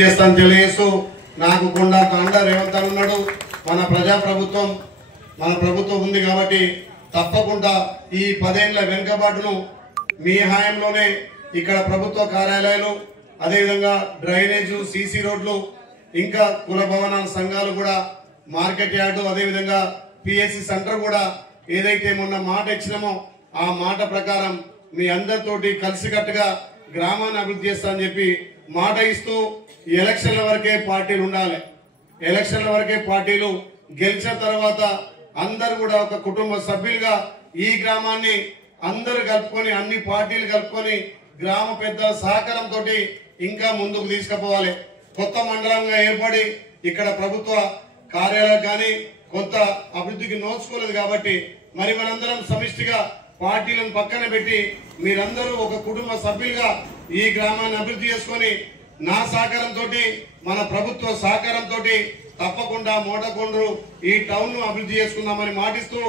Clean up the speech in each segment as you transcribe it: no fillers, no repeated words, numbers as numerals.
చేస్తాను తెలియజేస్తూ నాకు కొండ తాండ రేవంత్ ఉన్నాడు. మన ప్రభుత్వం ఉంది కాబట్టి తప్పకుండా ఈ 10 ఏళ్ల వెనుకబాటును మీ హాయంలోనే ఇక్కడ ప్రభుత్వ కార్యాలయాలు, అదేవిధంగా డ్రైనేజు, సీసీ రోడ్లు, ఇంకా కుల భవనాల సంఘాలు కూడా, మార్కెట్ యార్డు, అదేవిధంగా పిఎస్సి సెంటర్ కూడా ఏదైతే మొన్న మాట ఇచ్చినామో ఆ మాట ప్రకారం మీ అందరితోటి కలిసికట్టుగా గ్రామాన్ని అభివృద్ధి చేస్తా అని చెప్పి మాట ఇస్తూ ఎలక్షన్ల వరకే పార్టీలు ఉండాలి. ఎలక్షన్ల వరకే పార్టీలు గెలిచిన తర్వాత అందరు కూడా ఒక కుటుంబ సభ్యులుగా ఈ గ్రామాన్ని అందరు కలుపుకొని, అన్ని పార్టీలు కలుపుకొని గ్రామ పెద్దల సహకారంతో ఇంకా ముందుకు తీసుకుపోవాలి. కొత్త మండలంగా ఏర్పడి ఇక్కడ ప్రభుత్వ కార్యాలయాలు కానీ కొత్త అభివృద్ధికి నోచుకోలేదు కాబట్టి మరి మనందరం సమిష్టిగా పార్టీలను పక్కన పెట్టి మీరందరూ ఒక కుటుంబ సభ్యులుగా ఈ గ్రామాన్ని అభివృద్ధి చేసుకొని నా సహకారంతో, మన ప్రభుత్వ సహకారంతో తప్పకుండా మోటకొండూరు ఈ టౌన్ ను అభివృద్ధి చేసుకుందామని మాటిస్తూ,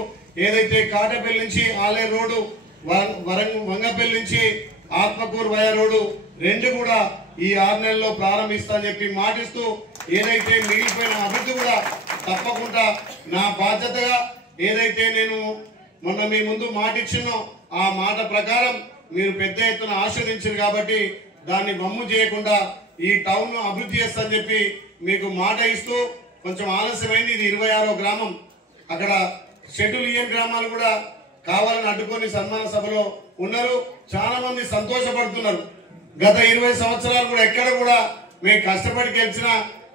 ఏదైతే కాటపల్లి నుంచి ఆలయ రోడ్డు, వంగపల్లి నుంచి ఆత్మకూరు వయా రోడ్డు 2 కూడా ఈ 6 నెలల్లో ప్రారంభిస్తానని చెప్పి మాటిస్తూ, ఏదైతే మిగిలిపోయిన అభివృద్ధి కూడా తప్పకుండా నా బాధ్యతగా, ఏదైతే నేను మొన్న మీ ముందు మాట ఇచ్చినో ఆ మాట ప్రకారం మీరు పెద్ద ఎత్తున ఆస్వాదించారు కాబట్టి దాన్ని వమ్ము చేయకుండా ఈ టౌన్ ను అభివృద్ధి చేస్తానని చెప్పి మీకు మాట ఇస్తూ, కొంచెం ఆలస్యమైంది. ఇది 26వ గ్రామం. అక్కడ షెడ్యూల్ ఇయ్యని గ్రామాలు కూడా కావాలని అడ్డుకొని సన్మాన సభలో ఉన్నారు. చాలా మంది సంతోషపడుతున్నారు. గత 20 సంవత్సరాలు కూడా ఎక్కడ కూడా మేము కష్టపడి గెలిచిన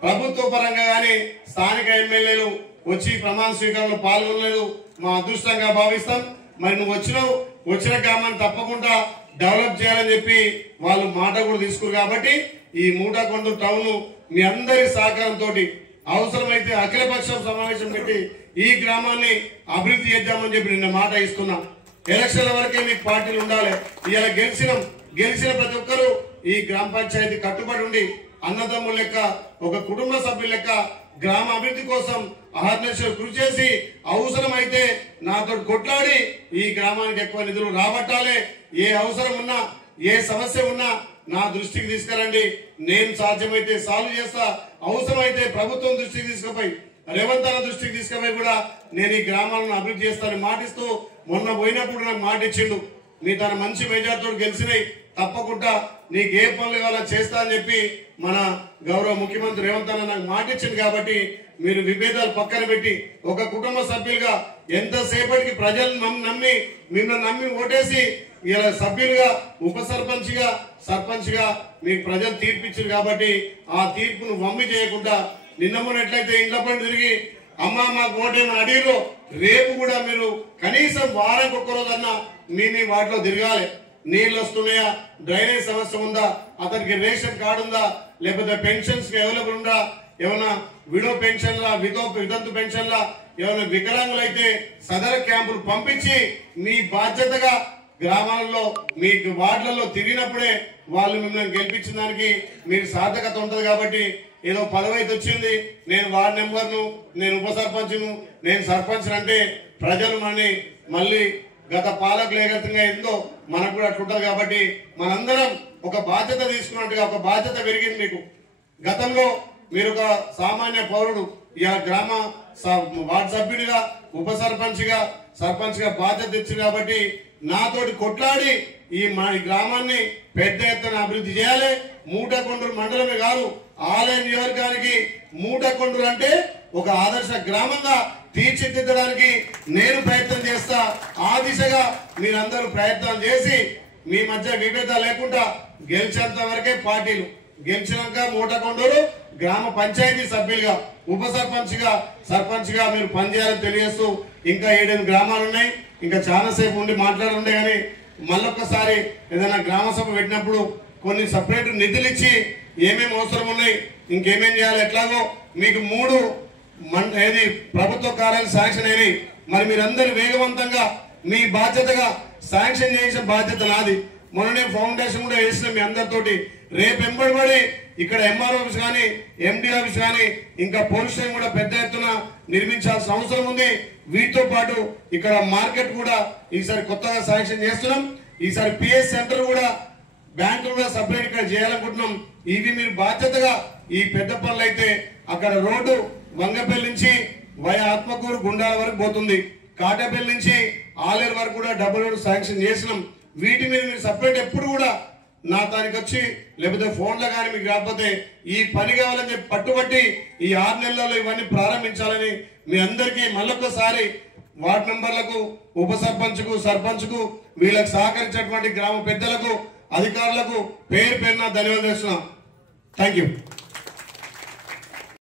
ప్రభుత్వ పరంగా గానీ స్థానిక ఎమ్మెల్యేలు వచ్చి ప్రమాణ స్వీకారంలో పాల్గొనలేదు. మా అదృష్టంగా భావిస్తాం. మరి నువ్వు వచ్చిన గ్రామాన్ని తప్పకుండా డెవలప్ చేయాలని చెప్పి వాళ్ళు మాట కూడా తీసుకున్నారు. కాబట్టి ఈ మోటకొండూరు టౌన్ మీ అందరి సహకారంతో అవసరమైతే అఖిలపక్షం సమావేశం పెట్టి ఈ గ్రామాన్ని అభివృద్ధి చేద్దామని చెప్పి నిన్న మాట ఇస్తున్నా. ఎలక్షన్ల వరకే మీకు పార్టీలు ఉండాలి. ఇలా గెలిచిన ప్రతి ఒక్కరూ ఈ గ్రామ పంచాయతీ కట్టుబడి ఉండి అన్నదమ్ముల లెక్క, ఒక కుటుంబ సభ్యుల లెక్క గ్రామ అభివృద్ధి కోసం అహర్నిశలు కృషి చేసి అవసరమైతే నాతో కొట్లాడి ఈ గ్రామానికి ఎక్కువ నిధులు రాబట్టాలి. ఏ అవసరం ఉన్నా, ఏ సమస్య ఉన్నా నా దృష్టికి తీసుకురండి. నేను సాధ్యమైతే సాల్వ్ చేస్తా. అవసరమైతే ప్రభుత్వం దృష్టికి తీసుకుపోయి, రేవంత్ అన్న దృష్టికి తీసుకుపోయి కూడా నేను ఈ గ్రామాలను అభివృద్ధి చేస్తానని మాటిస్తూ, మొన్న పోయినప్పుడు నాకు మాట ఇచ్చిండు. మీ తన మంచి మెజార్టీతో గెలిచినాయి, తప్పకుండా నీకు ఏ పనులు కావాలో చేస్తా అని చెప్పి మన గౌరవ ముఖ్యమంత్రి రేవంత్ అన్న నాకు మాట ఇచ్చింది. కాబట్టి మీరు విభేదాలు పక్కన పెట్టి ఒక కుటుంబ సభ్యులుగా ఎంతసేపటికి ప్రజలు మిమ్మల్ని నమ్మి ఓటేసి ఇలా సభ్యులుగా, ఉప సర్పంచ్ గా మీకు ప్రజలు తీర్పిచ్చారు. కాబట్టి ఆ తీర్పును వమ్మి చేయకుండా నిన్నమ్మనట్లయితే ఇంట్లో పని తిరిగి అమ్మ మాకు ఓటేమని అడిగిలో రేపు కూడా మీరు కనీసం వారానికి ఒక్కరోజన్నా మీ వాటిలో తిరగాలి. నీళ్లు వస్తున్నాయా, డ్రైనేజ్ సమస్య ఉందా, అతనికి రేషన్ కార్డు ఉందా, లేకపోతే పెన్షన్స్ అవైలబుల్ ఉందా, ఏమైనా విడో పెన్షన్లా, వితంతు పెన్షన్లా, ఏమైనా వికలాంగులైతే సదర క్యాంపులు పంపించి మీ బాధ్యతగా గ్రామాలలో మీ వార్డులలో తిరిగినప్పుడే వాళ్ళు మిమ్మల్ని గెలిపించిన దానికి మీకు సార్థకత ఉంటది. కాబట్టి ఏదో పదవైతే వచ్చింది, నేను వార్డు నెంబర్ను, నేను ఉప సర్పంచ్ను, నేను సర్పంచ్ అంటే ప్రజలు మళ్ళీ గత పాలకులు ఏకంగా ఏందో మనకు కూడా అట్లుంటది. కాబట్టి మనందరం ఒక బాధ్యత తీసుకున్నట్టుగా ఒక బాధ్యత పెరిగింది మీకు. గతంలో మీరు ఒక సామాన్య పౌరుడు, ఈ గ్రామ వార్డు సభ్యుడిగా, ఉప సర్పంచ్ గా బాధ్యత ఇచ్చింది. కాబట్టి నాతోటి కొట్లాడి ఈ గ్రామాన్ని పెద్ద ఎత్తున అభివృద్ధి చేయాలి. మోటకొండూరు మండలమే కాదు, ఆలయ నియోజకవర్గానికి మోటకొండూరు అంటే ఒక ఆదర్శ గ్రామంగా తీర్చిదిద్దడానికి నేను ప్రయత్నం చేస్తా. ఆ దిశగా మీరందరూ ప్రయత్నం చేసి మీ మధ్య విభేదాలు లేకుండా గెలిచేంత వరకే పార్టీలు, గెలిచినాక మోటకొండూరు గ్రామ పంచాయతీ సభ్యులుగా, ఉప సర్పంచ్ గా మీరు పనిచేయాలని తెలియజేస్తూ, ఇంకా 7 గ్రామాలు ఉన్నాయి. ఇంకా చాలా సేపు ఉండి మాట్లాడుండే కానీ మళ్ళొక్కసారి ఏదైనా గ్రామ సభ పెట్టినప్పుడు కొన్ని సపరేట్ నిధులు ఇచ్చి ఏమేమి అవసరం ఉన్నాయి, ఇంకేమేం చేయాలి, ఎట్లాగో మీకు 3 ప్రభుత్వ కార్యాలయాలు శాంక్షన్ అయినాయి. మరి మీరందరూ వేగవంతంగా మీ బాధ్యతగా శాంక్షన్ చేసిన బాధ్యత నాది. మొన్ననే ఫౌండేషన్ కూడా వేసిన మీ అందరితోటి రేపు ఎంబడి ఇక్కడ ఎంఆర్ఓ ఆఫీస్ కానీ, ఎండి ఆఫీస్ కానీ, ఇంకా పోలీస్ స్టేషన్ కూడా పెద్ద ఎత్తున నిర్మించాల్సిన అవసరం ఉంది. వీటితో పాటు ఇక్కడ మార్కెట్ కూడా ఈసారి కొత్తగా శాంక్షన్ చేస్తున్నాం. ఈసారి పిఎస్ సెంటర్ కూడా బ్యాంకులు కూడా సపరేట్ ఇక్కడ చేయాలనుకుంటున్నాం. ఇవి మీరు బాధ్యతగా ఈ పెద్దపల్లి అయితే అక్కడ రోడ్డు వంగపల్లి నుంచి వయ ఆత్మకూరు గుండాల వరకు పోతుంది. కాటపల్లి నుంచి ఆలేరు వరకు కూడా డబుల్ రోడ్ శాంక్షన్ చేసినాం. వీటి మీద మీరు సపరేట్ ఎప్పుడు కూడా నా తానికి వచ్చి లేకపోతే ఫోన్లో కానీ మీకు రాకపోతే ఈ పని కావాలని చెప్పి పట్టుబట్టి ఈ 6 నెలల్లో ఇవన్నీ ప్రారంభించాలని మీ అందరికీ మళ్ళొక్కసారి వార్డు మెంబర్లకు, ఉప సర్పంచ్కు, సర్పంచ్కు, వీళ్ళకి సహకరించినటువంటి గ్రామ పెద్దలకు, అధికారులకు పేరు పేరున ధన్యవాదాలు చేస్తున్నాం. Thank you.